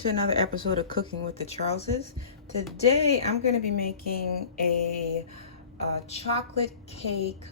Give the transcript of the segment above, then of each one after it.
to another episode of Cooking with the Charleses. Today I'm going to be making a chocolate cake.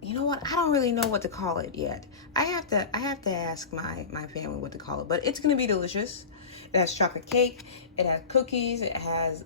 You know what? I don't really know what to call it yet. I have to ask my family what to call it, but it's going to be delicious. It has chocolate cake, it has cookies, it has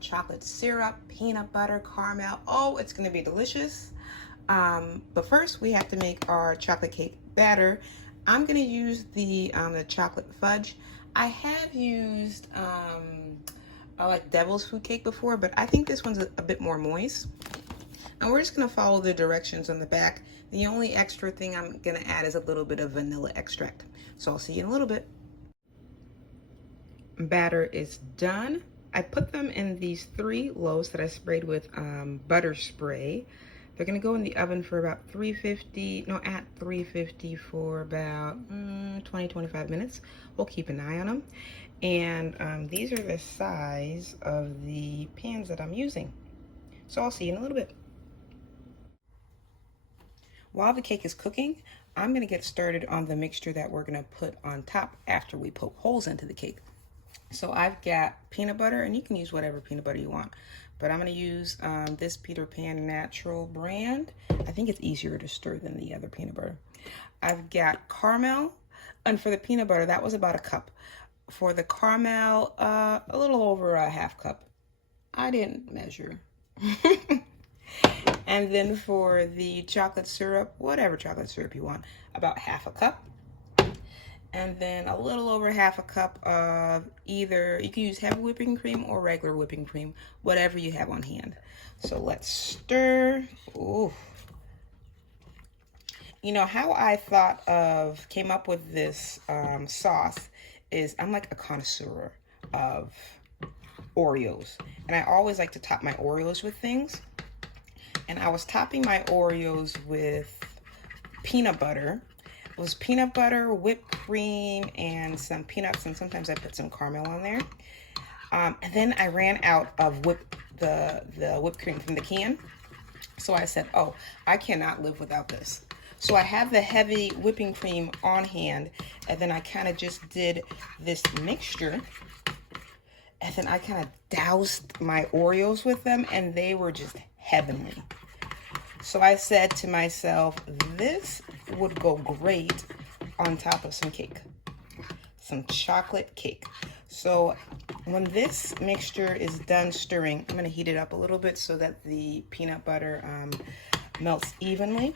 chocolate syrup, peanut butter, caramel. Oh, it's going to be delicious. But first we have to make our chocolate cake batter. I'm going to use the chocolate fudge. I have used like devil's food cake before, but I think this one's a bit more moist. And we're just going to follow the directions on the back. The only extra thing I'm going to add is a little bit of vanilla extract. So I'll see you in a little bit. Batter is done. I put them in these 3 loaves that I sprayed with butter spray. They're going to go in the oven for about 350 for about 20-25 minutes. We'll keep an eye on them. And these are the size of the pans that I'm using. So I'll see you in a little bit. While the cake is cooking, I'm going to get started on the mixture that we're going to put on top after we poke holes into the cake. So I've got peanut butter, and you can use whatever peanut butter you want. But I'm going to use this Peter Pan Natural brand. I think it's easier to stir than the other peanut butter. I've got caramel, and for the peanut butter, that was about a cup. For the caramel, a little over a half cup. I didn't measure. And then for the chocolate syrup, whatever chocolate syrup you want, about half a cup. And then a little over half a cup of either, you can use heavy whipping cream or regular whipping cream, whatever you have on hand. So let's stir. Ooh. You know, how I came up with this sauce is I'm like a connoisseur of Oreos. And I always like to top my Oreos with things. And I was topping my Oreos with peanut butter. It was peanut butter, whipped cream, and some peanuts, and sometimes I put some caramel on there. And then I ran out of the whipped cream from the can. So I said, oh, I cannot live without this. So I have the heavy whipping cream on hand, and then I kind of just did this mixture. And then I kind of doused my Oreos with them, and they were just heavenly. So I said to myself, this would go great on top of some cake, some chocolate cake. So when this mixture is done stirring, I'm going to heat it up a little bit so that the peanut butter melts evenly.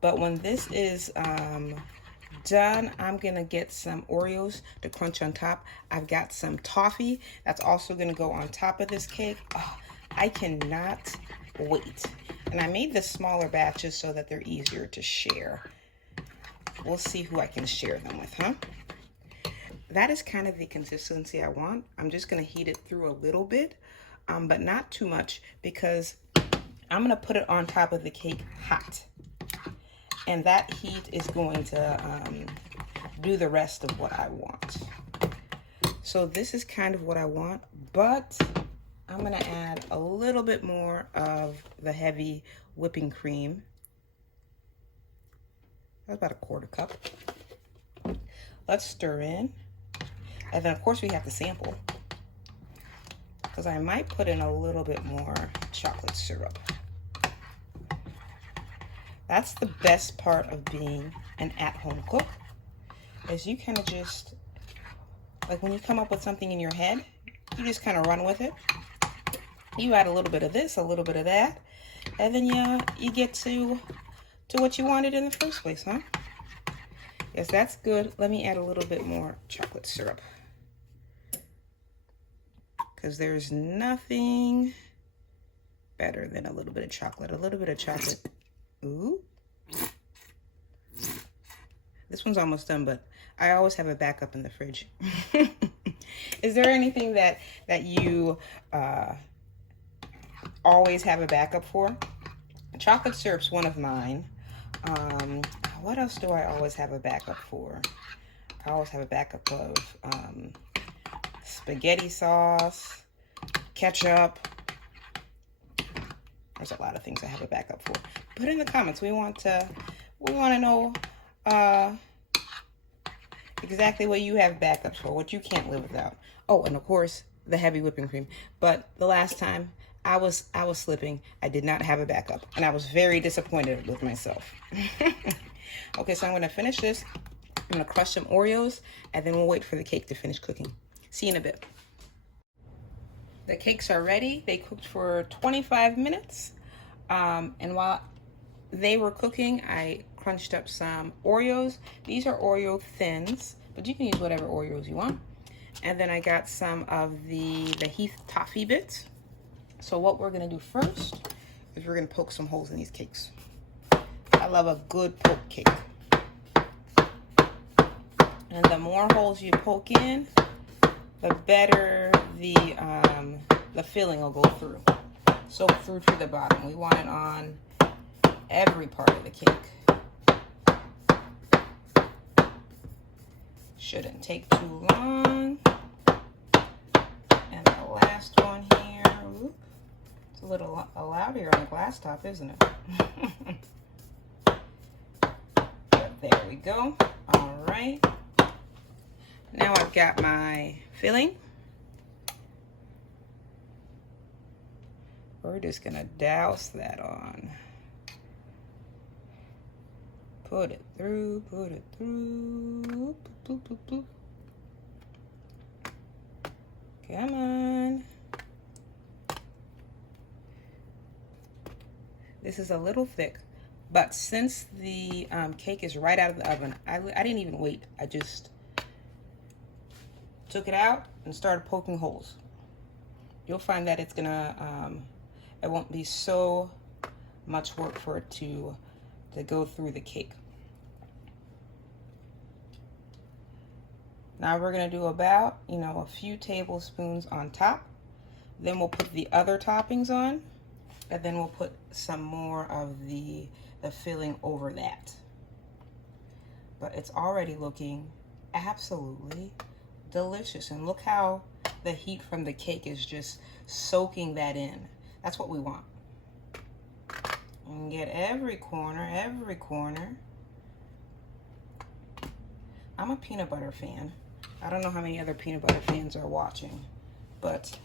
But when this is done, I'm going to get some Oreos to crunch on top. I've got some toffee that's also going to go on top of this cake. Oh, I cannot wait. And I made the smaller batches so that they're easier to share. We'll see who I can share them with, huh? That is kind of the consistency I want. I'm just going to heat it through a little bit, but not too much, because I'm going to put it on top of the cake hot. And that heat is going to do the rest of what I want. So this is kind of what I want, but I'm going to add a little bit more of the heavy whipping cream. That's about a quarter cup. Let's stir in. And then, of course, we have to sample, because I might put in a little bit more chocolate syrup. That's the best part of being an at-home cook, is you kind of just, like when you come up with something in your head, you just kind of run with it. You add a little bit of this, a little bit of that, and then you get to what you wanted in the first place, huh? Yes, that's good. Let me add a little bit more chocolate syrup, because there's nothing better than a little bit of chocolate. A little bit of chocolate. Ooh. This one's almost done, but I always have a backup in the fridge. Is there anything that you always have a backup for? Chocolate syrup's one of mine. What else do I always have a backup for? I always have a backup of spaghetti sauce, ketchup. There's a lot of things I have a backup for. Put in the comments. We want to know exactly what you have backups for, what you can't live without. Oh, and of course, the heavy whipping cream. But the last time I was slipping, I did not have a backup, and I was very disappointed with myself. Okay, so I'm gonna finish this. I'm gonna crush some Oreos, and then we'll wait for the cake to finish cooking. See you in a bit. The cakes are ready. They cooked for 25 minutes. And while they were cooking, I crunched up some Oreos. These are Oreo thins, but you can use whatever Oreos you want. And then I got some of the Heath toffee bits. So what we're gonna do first is we're gonna poke some holes in these cakes. I love a good poke cake. And the more holes you poke in, the better the filling will go through. Soak through to the bottom. We want it on every part of the cake. Shouldn't take too long. And the last one here. Whoop, it's a little loud here on the glass top, isn't it? But there we go. All right. Now I've got my filling. We're just gonna douse that on. Put it through, put it through. Boop, boop, boop, boop. Come on. This is a little thick, but since the cake is right out of the oven, I didn't even wait. I just took it out and started poking holes. You'll find that it's gonna, it won't be so much work for it to go through the cake. Now we're gonna do about, a few tablespoons on top. Then we'll put the other toppings on, and then we'll put some more of the filling over that. But it's already looking absolutely delicious. And look how the heat from the cake is just soaking that in. That's what we want. And get every corner, every corner. I'm a peanut butter fan. I don't know how many other peanut butter fans are watching, but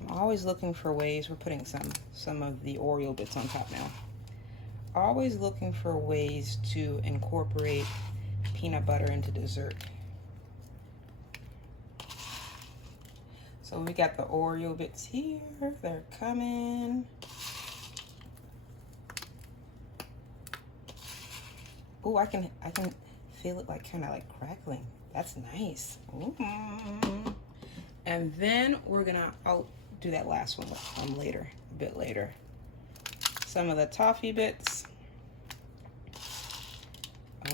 I'm always looking for ways. We're putting some of the Oreo bits on top now. Always looking for ways to incorporate peanut butter into dessert. So we got the Oreo bits here. They're coming. Oh, I can feel it kind of crackling. That's nice. Ooh. And then I'll do that last one later, a bit later. Some of the toffee bits.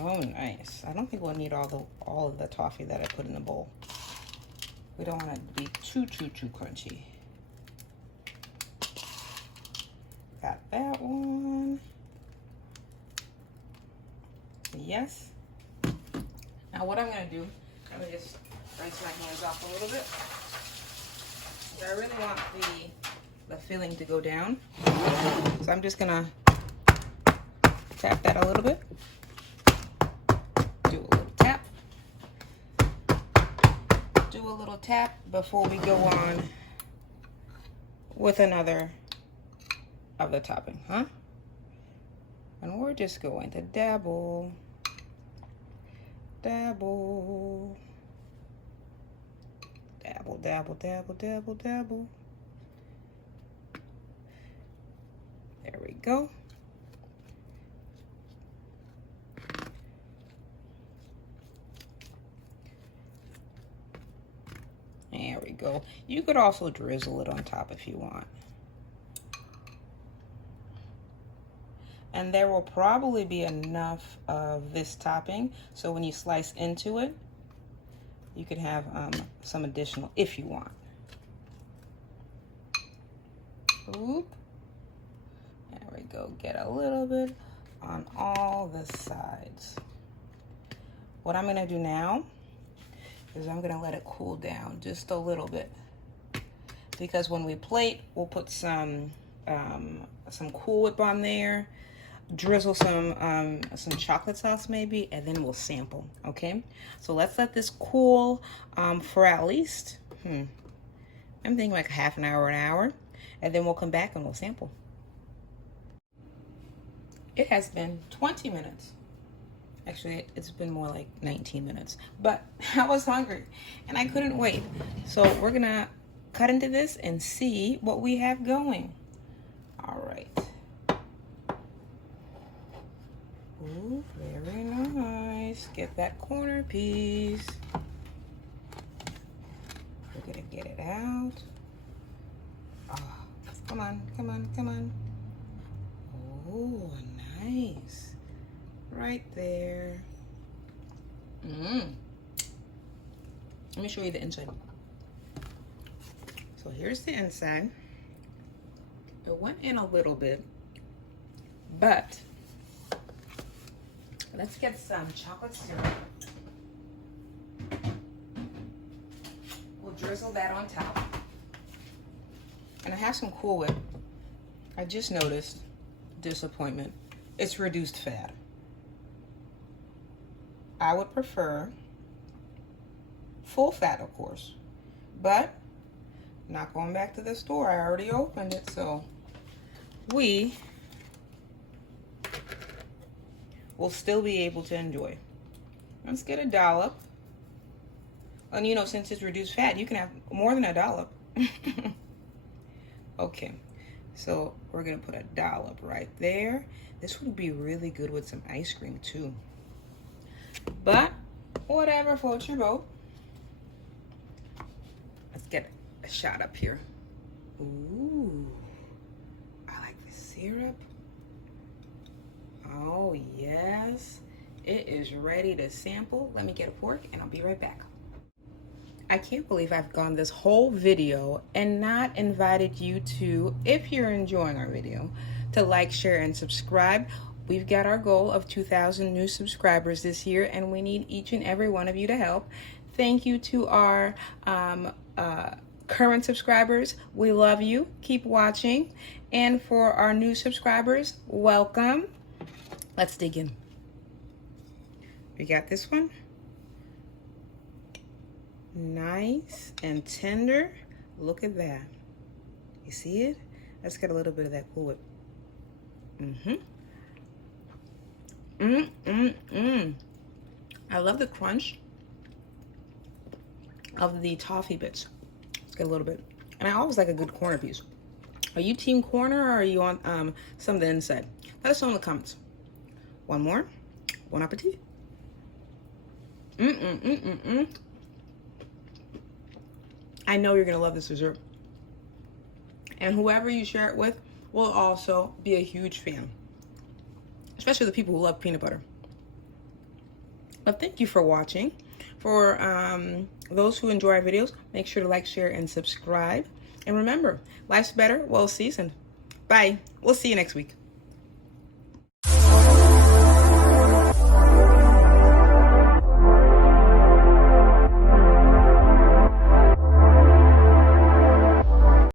Oh, nice. I don't think we'll need all of the toffee that I put in the bowl. We don't want it to be too crunchy. Got that one. Yes. Now what I'm gonna do, let me just rinse my hands off a little bit. I really want the filling to go down. So I'm just gonna tap that a little bit. Do a little tap. Do a little tap before we go on with another of the topping, huh? And we're just going to dabble, dabble, dabble, dabble, dabble, dabble, dabble. There we go. There we go. You could also drizzle it on top if you want. And there will probably be enough of this topping, so when you slice into it, you could have some additional if you want. Oop. There we go. Get a little bit on all the sides. What I'm gonna do now is I'm gonna let it cool down just a little bit, because when we plate, we'll put some Cool Whip on there. drizzle some chocolate sauce maybe, and then we'll sample. Okay, so let's let this cool for at least I'm thinking like half an hour, and then we'll come back and we'll sample. It has been 20 minutes. Actually, it's been more like 19 minutes, but I was hungry and I couldn't wait. So we're gonna cut into this and see what we have going. All right. Ooh, very nice. Get that corner piece. We're gonna get it out. Oh, come on, come on, come on. Oh, nice. Right there. Let me show you the inside. So here's the inside. It went in a little bit, but let's get some chocolate syrup. We'll drizzle that on top. And I have some Cool Whip. I just noticed, disappointment, it's reduced fat. I would prefer full fat, of course, but not going back to the store. I already opened it, so we will still be able to enjoy. Let's get a dollop. And you know, since it's reduced fat, you can have more than a dollop. Okay, so we're gonna put a dollop right there. This would be really good with some ice cream too. But whatever floats your boat. Let's get a shot up here. Ooh, I like the syrup. Oh yes, it is ready to sample. Let me get a fork and I'll be right back. I can't believe I've gone this whole video and not invited you to, if you're enjoying our video, to like, share, and subscribe. We've got our goal of 2,000 new subscribers this year, and we need each and every one of you to help. Thank you to our current subscribers. We love you. Keep watching. And for our new subscribers, welcome. Let's dig in. We got this one. Nice and tender. Look at that. You see it? Let's get a little bit of that Cool Whip. I love the crunch of the toffee bits. Let's get a little bit. And I always like a good corner piece. Are you team corner or are you on some of the inside? Let us know in the comments. One more. Bon appetit. I know you're gonna love this dessert. And whoever you share it with will also be a huge fan. Especially the people who love peanut butter. But thank you for watching. For those who enjoy our videos, make sure to like, share, and subscribe. And remember, life's better, well seasoned. Bye. We'll see you next week.